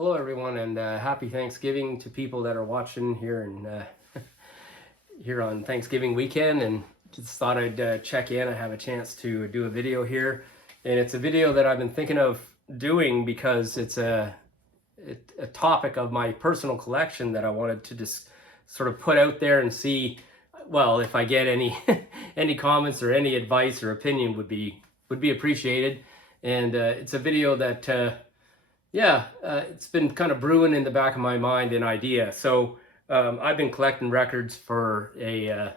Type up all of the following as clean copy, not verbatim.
Hello, everyone, and happy Thanksgiving to people that are watching here and here on Thanksgiving weekend. And just thought I'd check in. I have a chance to do a video here, and it's a video that I've been thinking of doing because it's a topic of my personal collection that I wanted to just sort of put out there and see, well, if I get any any comments or any advice or opinion would be appreciated. And it's a video that. It's been kind of brewing in the back of my mind, an idea. So I've been collecting records for a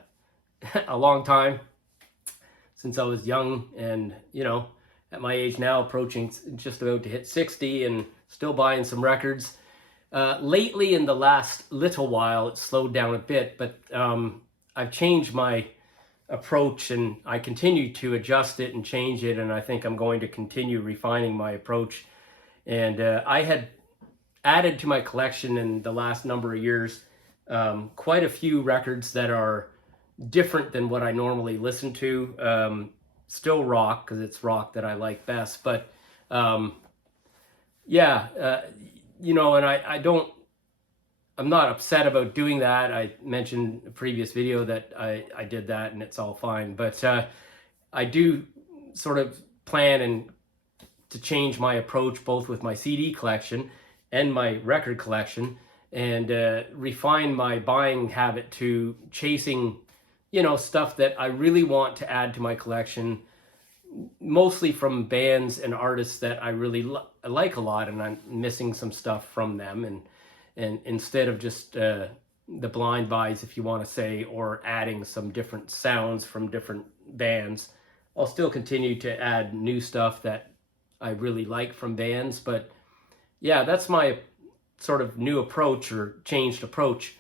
a long time, since I was young, and at my age now, approaching just about to hit 60, and still buying some records. Lately, in the last little while, it's slowed down a bit, but I've changed my approach, and I continue to adjust it and change it, and I think I'm going to continue refining my approach. And I had added to my collection in the last number of years quite a few records that are different than what I normally listen to. Still rock, because it's rock that I like best. But and I'm not upset about doing that. I mentioned in a previous video that I did that, and it's all fine. But I do sort of plan to change my approach, both with my CD collection and my record collection, and refine my buying habit to chasing, stuff that I really want to add to my collection, mostly from bands and artists that I really like a lot, and I'm missing some stuff from them. And instead of just the blind buys, if you want to say, or adding some different sounds from different bands, I'll still continue to add new stuff that I really like from bands. But yeah, that's my sort of new approach, or changed approach.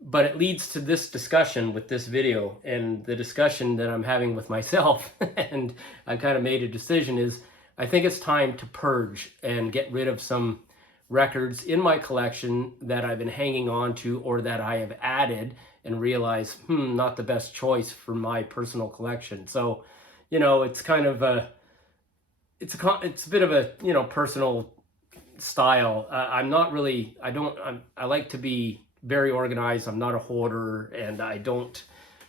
But it leads to this discussion with this video, and the discussion that I'm having with myself and I kind of made a decision is, I think it's time to purge and get rid of some records in my collection that I've been hanging on to, or that I have added and realized, not the best choice for my personal collection. So, it's kind of it's a bit of a personal style. I like to be very organized. I'm not a hoarder, and I don't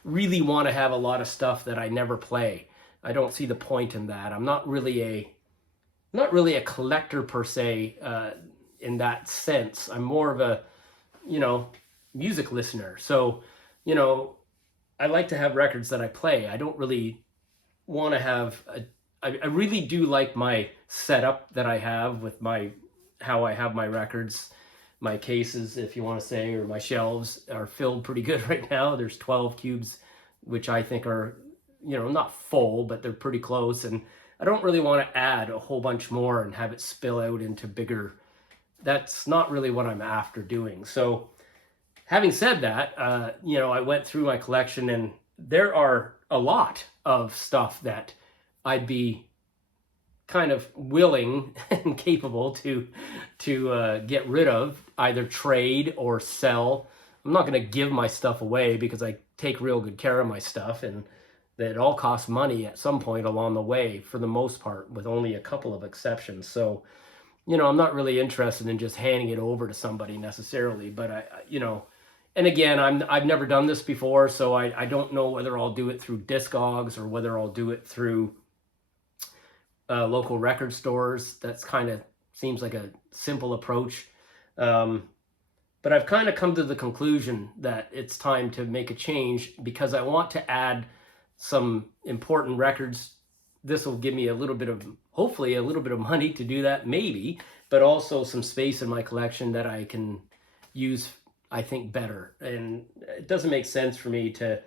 really want to have a lot of stuff that I never play. I don't see the point in that. I'm not really a collector per se, in that sense. I'm more of a music listener. So I like to have records that I play. I don't really want to have I really do like my setup that I have with how I have my records. My cases, if you want to say, or my shelves are filled pretty good right now. There's 12 cubes, which I think are, not full, but they're pretty close. And I don't really want to add a whole bunch more and have it spill out into bigger. That's not really what I'm after doing. So having said that, I went through my collection, and there are a lot of stuff that I'd be kind of willing and capable to get rid of, either trade or sell. I'm not going to give my stuff away, because I take real good care of my stuff, and it all costs money at some point along the way, for the most part, with only a couple of exceptions. So, I'm not really interested in just handing it over to somebody necessarily, but and again, I've never done this before, so I don't know whether I'll do it through Discogs or whether I'll do it through local record stores. That's kind of seems like a simple approach. But I've kind of come to the conclusion that it's time to make a change, because I want to add some important records. This will give me hopefully a little bit of money to do that, maybe, but also some space in my collection that I can use, I think, better. And it doesn't make sense for me to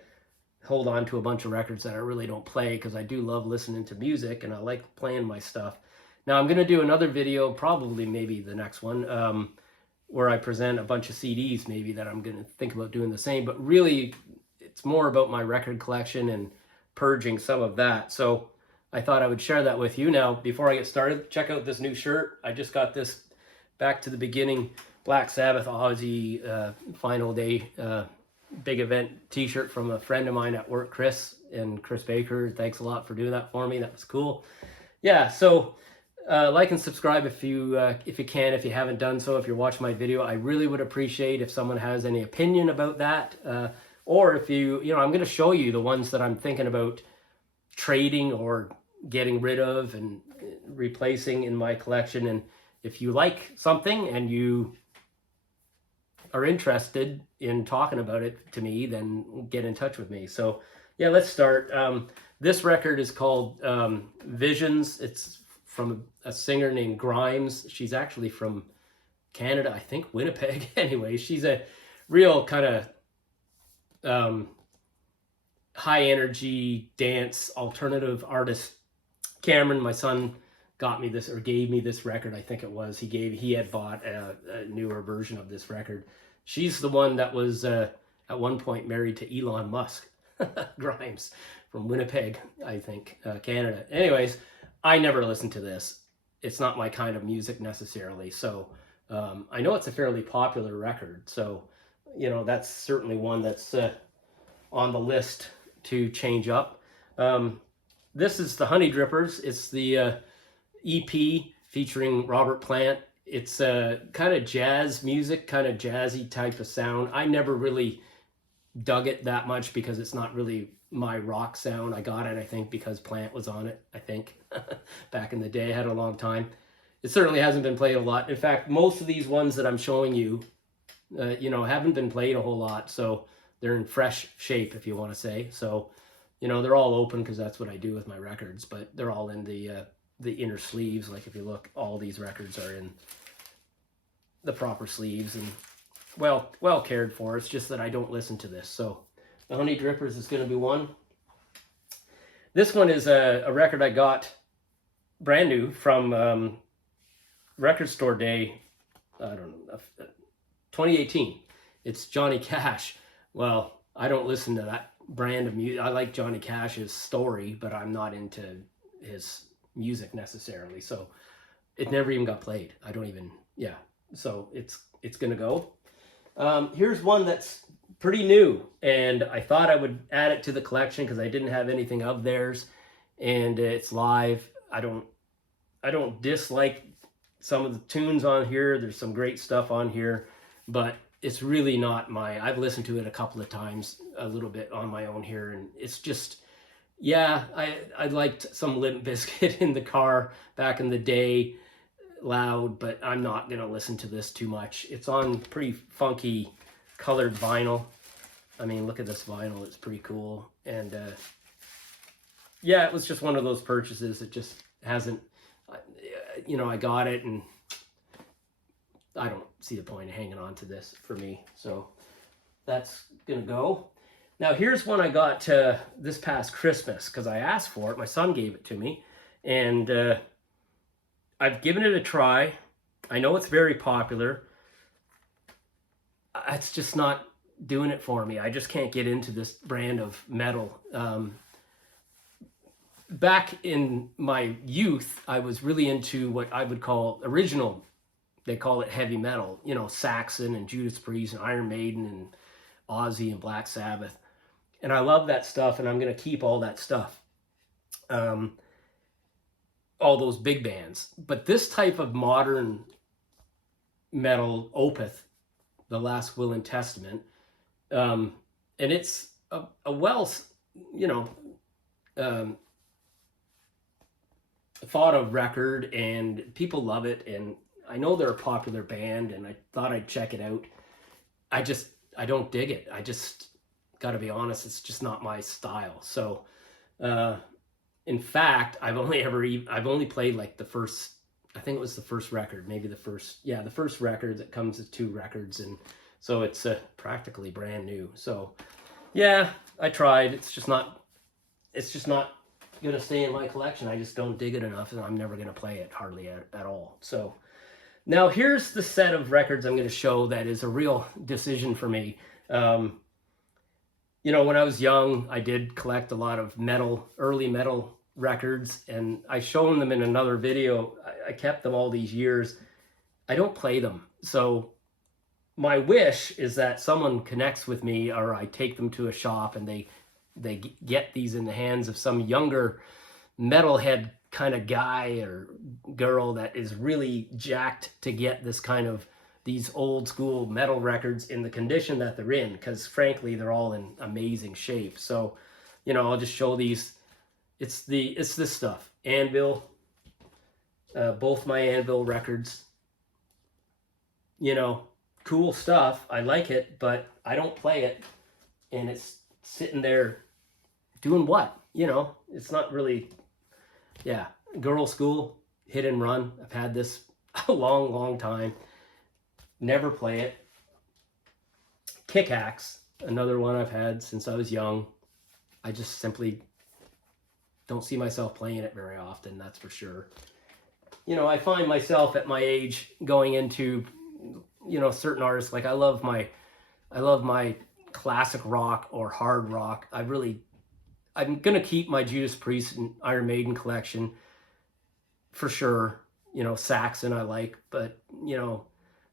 hold on to a bunch of records that I really don't play, because I do love listening to music and I like playing my stuff. Now I'm going to do another video, probably maybe the next one, where I present a bunch of CDs, maybe, that I'm going to think about doing the same. But really, it's more about my record collection and purging some of that. So I thought I would share that with you. Now, before I get started, check out this new shirt. I just got this Back to the Beginning Black Sabbath Ozzy Final Day big event t-shirt from a friend of mine at work, Chris Baker. Thanks a lot for doing that for me. That was cool. Yeah, so Like and subscribe if you can, if you haven't done so. If you're watching my video, I really would appreciate if someone has any opinion about that, or if I'm going to show you the ones that I'm thinking about trading or getting rid of and replacing in my collection. And if you like something and you are interested in talking about it to me, then get in touch with me. So yeah, let's start. This record is called Visions. It's from a singer named Grimes. She's actually from Canada, I think Winnipeg. Anyway, she's a real kind of high energy dance alternative artist. Cameron, my son, got me this, or gave me this record. I think it was he had bought a newer version of this record. She's the one that was at one point married to Elon Musk. Grimes from Winnipeg, I think, Canada. Anyways, I never listened to this. It's not my kind of music necessarily. So I know it's a fairly popular record. So, that's certainly one that's on the list to change up. This is the Honey Drippers. It's the EP featuring Robert Plant. It's kind of jazz music, kind of jazzy type of sound. I never really dug it that much because it's not really my rock sound. I got it, I think, because Plant was on it, I think. Back in the day, I had a long time. It certainly hasn't been played a lot. In fact, most of these ones that I'm showing you, haven't been played a whole lot. So they're in fresh shape, if you want to say. So, they're all open because that's what I do with my records. But they're all in the inner sleeves. Like if you look, all these records are in the proper sleeves and well cared for. It's just that I don't listen to this. So the Honey Drippers is going to be one. This one is a record I got brand new from Record Store Day, I don't know, 2018. It's Johnny Cash. Well, I don't listen to that brand of music. I like Johnny Cash's story, but I'm not into his music necessarily. So it never even got played. I don't even, yeah. So it's going to go. Here's one that's pretty new, and I thought I would add it to the collection because I didn't have anything of theirs, and it's live. I don't dislike some of the tunes on here. There's some great stuff on here, but it's really not I've listened to it a couple of times, a little bit on my own here, and it's just, yeah, I liked some Limp Bizkit in the car back in the day, loud, but I'm not going to listen to this too much. It's on pretty funky colored vinyl. I mean, look at this vinyl. It's pretty cool. And yeah, it was just one of those purchases. It just hasn't, I got it and I don't see the point of hanging on to this for me. So that's going to go. Now here's one I got this past Christmas because I asked for it. My son gave it to me, and I've given it a try. I know it's very popular. It's just not doing it for me. I just can't get into this brand of metal. Back in my youth, I was really into what I would call original. They call it heavy metal. Saxon and Judas Priest and Iron Maiden and Ozzy and Black Sabbath. And I love that stuff, and I'm going to keep all that stuff. All those big bands. But this type of modern metal, Opeth, The Last Will and Testament, and it's a thought of record, and people love it, and I know they're a popular band, and I thought I'd check it out. I don't dig it. I just gotta be honest, it's just not my style. So in fact, I've only played like the first, I think it was the first record, maybe the first record that comes with 2 records, and so it's practically brand new. So yeah, I tried. It's just not gonna stay in my collection. I just don't dig it enough, and I'm never gonna play it hardly at all. So now here's the set of records I'm gonna show that is a real decision for me. When I was young, I did collect a lot of early metal records, and I've shown them in another video. I kept them all these years. I don't play them. So my wish is that someone connects with me, or I take them to a shop and they get these in the hands of some younger metalhead kind of guy or girl that is really jacked to get this kind of these old school metal records in the condition that they're in, because frankly they're all in amazing shape. So, you know, I'll just show these. It's this stuff. Anvil, both my Anvil records. You know, cool stuff. I like it, but I don't play it, and it's sitting there doing what? You know, it's not really. Yeah, Girl School, Hit and Run. I've had this a long time. Never play it. Kick Axe, another one I've had since I was young. I just simply don't see myself playing it very often, that's for sure. You know, I find myself at my age going into, you know, certain artists. Like I love my classic rock or hard rock. I'm gonna keep my Judas Priest and Iron Maiden collection for sure. You know, Saxon I like, but you know,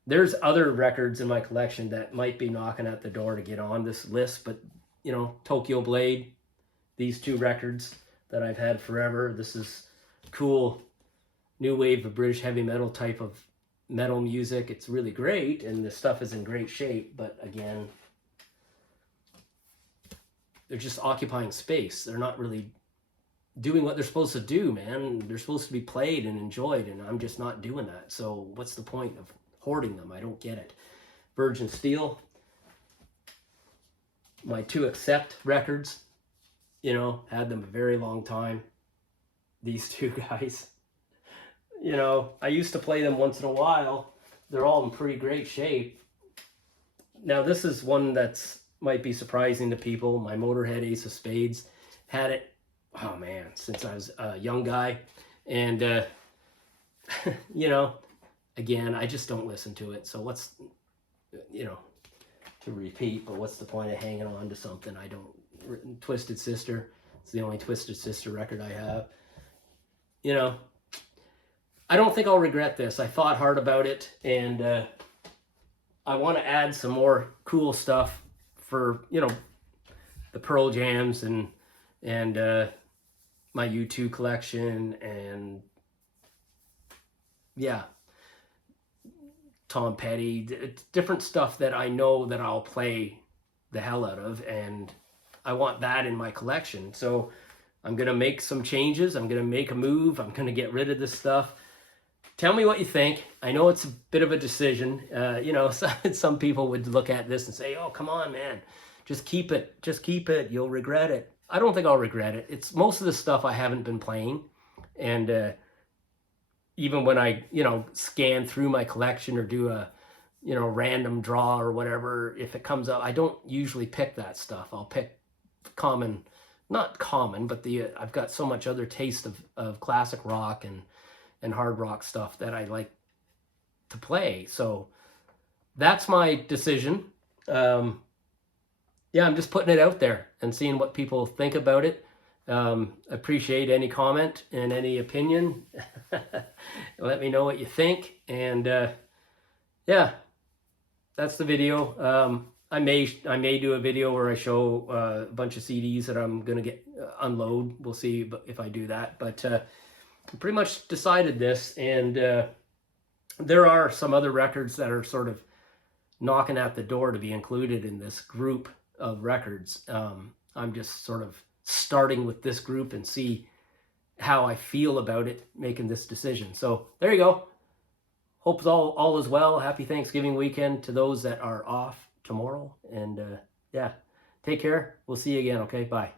there's other records in my collection that might be knocking at the door to get on this list. But you know, Tokyo Blade, these two records that I've had forever. This is cool, new wave of British heavy metal type of metal music. It's really great, and the stuff is in great shape. But again, they're just occupying space. They're not really doing what they're supposed to do, man. They're supposed to be played and enjoyed, and I'm just not doing that. So what's the point of hoarding them? I don't get it. Virgin Steel, my two Accept records, you know, had them a very long time. These two guys, you know, I used to play them once in a while. They're all in pretty great shape. Now this is one that's might be surprising to people. My Motorhead Ace of Spades, had it, oh man, since I was a young guy. And you know, again, I just don't listen to it. So what's, you know, to repeat, but what's the point of hanging on to something I don't? Twisted Sister, it's the only Twisted Sister record I have. You know, I don't think I'll regret this. I thought hard about it, and I want to add some more cool stuff for, you know, the Pearl Jams and my U2 collection, and yeah, Tom Petty, different stuff that I know that I'll play the hell out of, and I want that in my collection. So I'm gonna make some changes. I'm gonna make a move. I'm gonna get rid of this stuff. Tell me what you think. I know it's a bit of a decision. You know, some people would look at this and say, oh, come on, man, just keep it. Just keep it. You'll regret it. I don't think I'll regret it. It's most of the stuff I haven't been playing. And even when I, you know, scan through my collection or do a, you know, random draw or whatever, if it comes up, I don't usually pick that stuff. I'll pick common, not common, but I've got so much other taste of classic rock and hard rock stuff that I like to play. So that's my decision. Yeah, I'm just putting it out there and seeing what people think about it. Appreciate any comment and any opinion. Let me know what you think. And yeah, that's the video. I may do a video where I show a bunch of CDs that I'm gonna get unload. We'll see if I do that. But pretty much decided this, and there are some other records that are sort of knocking at the door to be included in this group of records. I'm just sort of starting with this group and see how I feel about it, making this decision. So there you go. Hope all is well. Happy Thanksgiving weekend to those that are off tomorrow. And yeah, take care. We'll see you again. Okay, bye.